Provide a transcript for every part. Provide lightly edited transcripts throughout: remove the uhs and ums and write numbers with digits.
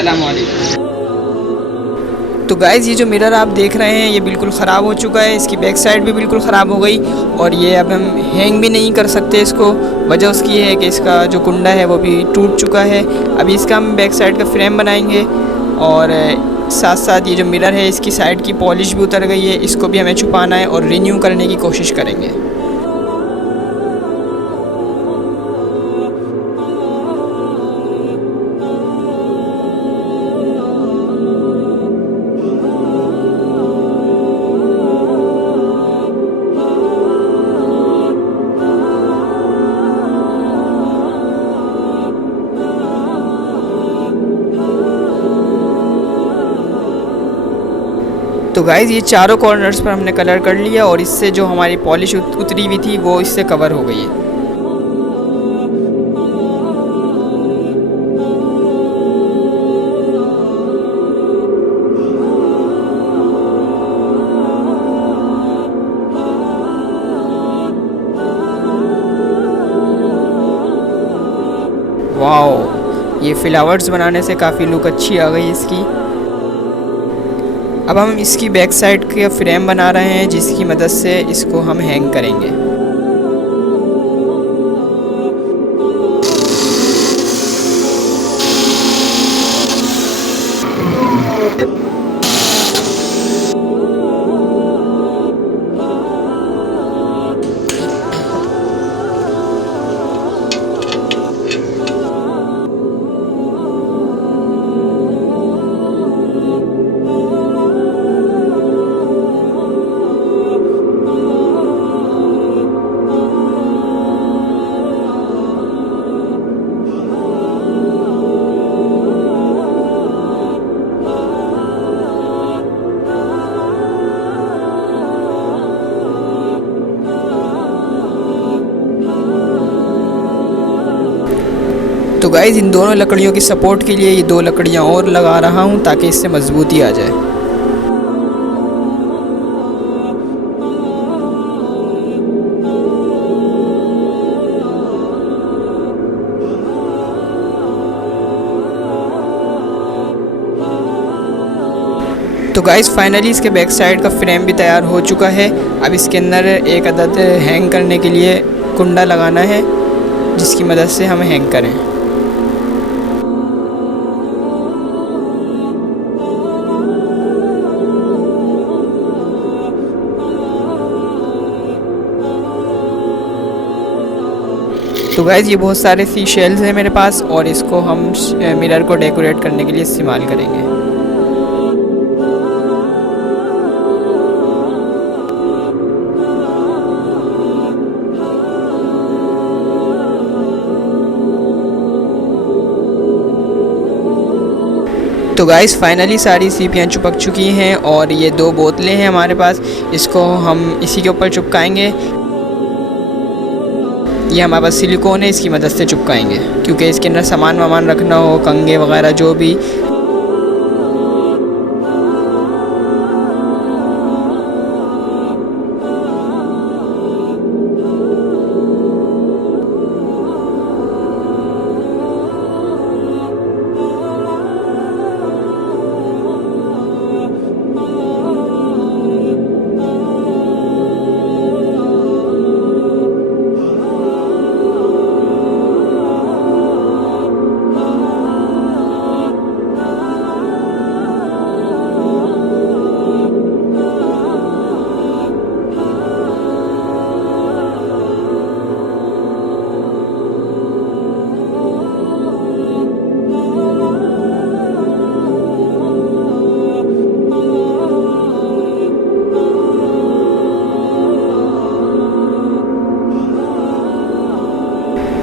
अस्सलाम वालेकुम। तो गाइज़ ये जो मिरर आप देख रहे हैं ये बिल्कुल ख़राब हो चुका है, इसकी बैक साइड भी बिल्कुल ख़राब हो गई और ये अब हम हैंग भी नहीं कर सकते इसको। वजह उसकी है कि इसका जो कुंडा है वो भी टूट चुका है। अभी इसका हम बैक साइड का फ्रेम बनाएंगे और साथ साथ ये जो मिरर है इसकी साइड की पॉलिश भी उतर गई है, इसको भी हमें छुपाना है और रिन्यू करने की कोशिश करेंगे। तो गाइज़ ये चारों कॉर्नर्स पर हमने कलर कर लिया और इससे जो हमारी पॉलिश उतरी हुई थी वो इससे कवर हो गई है। वाओ, ये फ्लावर्स बनाने से काफ़ी लुक अच्छी आ गई इसकी। अब हम इसकी बैक साइड के फ्रेम बना रहे हैं जिसकी मदद से इसको हम हैंग करेंगे। तो गाइज़ इन दोनों लकड़ियों की सपोर्ट के लिए ये दो लकड़ियाँ और लगा रहा हूँ ताकि इससे मजबूती आ जाए। तो गाइज़ फाइनली इसके बैक साइड का फ्रेम भी तैयार हो चुका है। अब इसके अंदर एक अदद हैंग करने के लिए कुंडा लगाना है जिसकी मदद से हम हैंग करें। तो गाइज़ ये बहुत सारे सी शेल्स हैं मेरे पास और इसको हम मिरर को डेकोरेट करने के लिए इस्तेमाल करेंगे। तो गाइज़ फाइनली सारी सीपियाँ चिपक चुकी हैं और ये दो बोतलें हैं हमारे पास, इसको हम इसी के ऊपर चिपकाएंगे। ये हमारे पास सिलिकॉन है, इसकी मदद से चिपकाएंगे क्योंकि इसके अंदर सामान वामान रखना हो, कंगे वगैरह जो भी।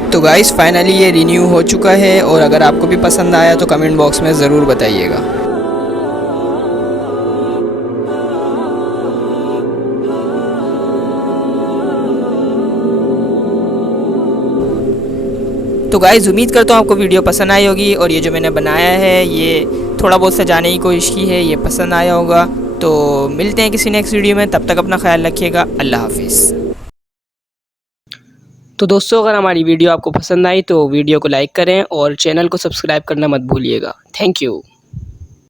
तो गाइस फाइनली ये रिन्यू हो चुका है और अगर आपको भी पसंद आया तो कमेंट बॉक्स में ज़रूर बताइएगा। तो गाइस उम्मीद करता हूँ आपको वीडियो पसंद आई होगी और ये जो मैंने बनाया है ये थोड़ा बहुत सजाने की कोशिश की है, ये पसंद आया होगा। तो मिलते हैं किसी नेक्स्ट वीडियो में, तब तक अपना ख्याल रखिएगा। अल्लाह हाफिज़। तो दोस्तों अगर हमारी वीडियो आपको पसंद आई तो वीडियो को लाइक करें और चैनल को सब्सक्राइब करना मत भूलिएगा। Thank you.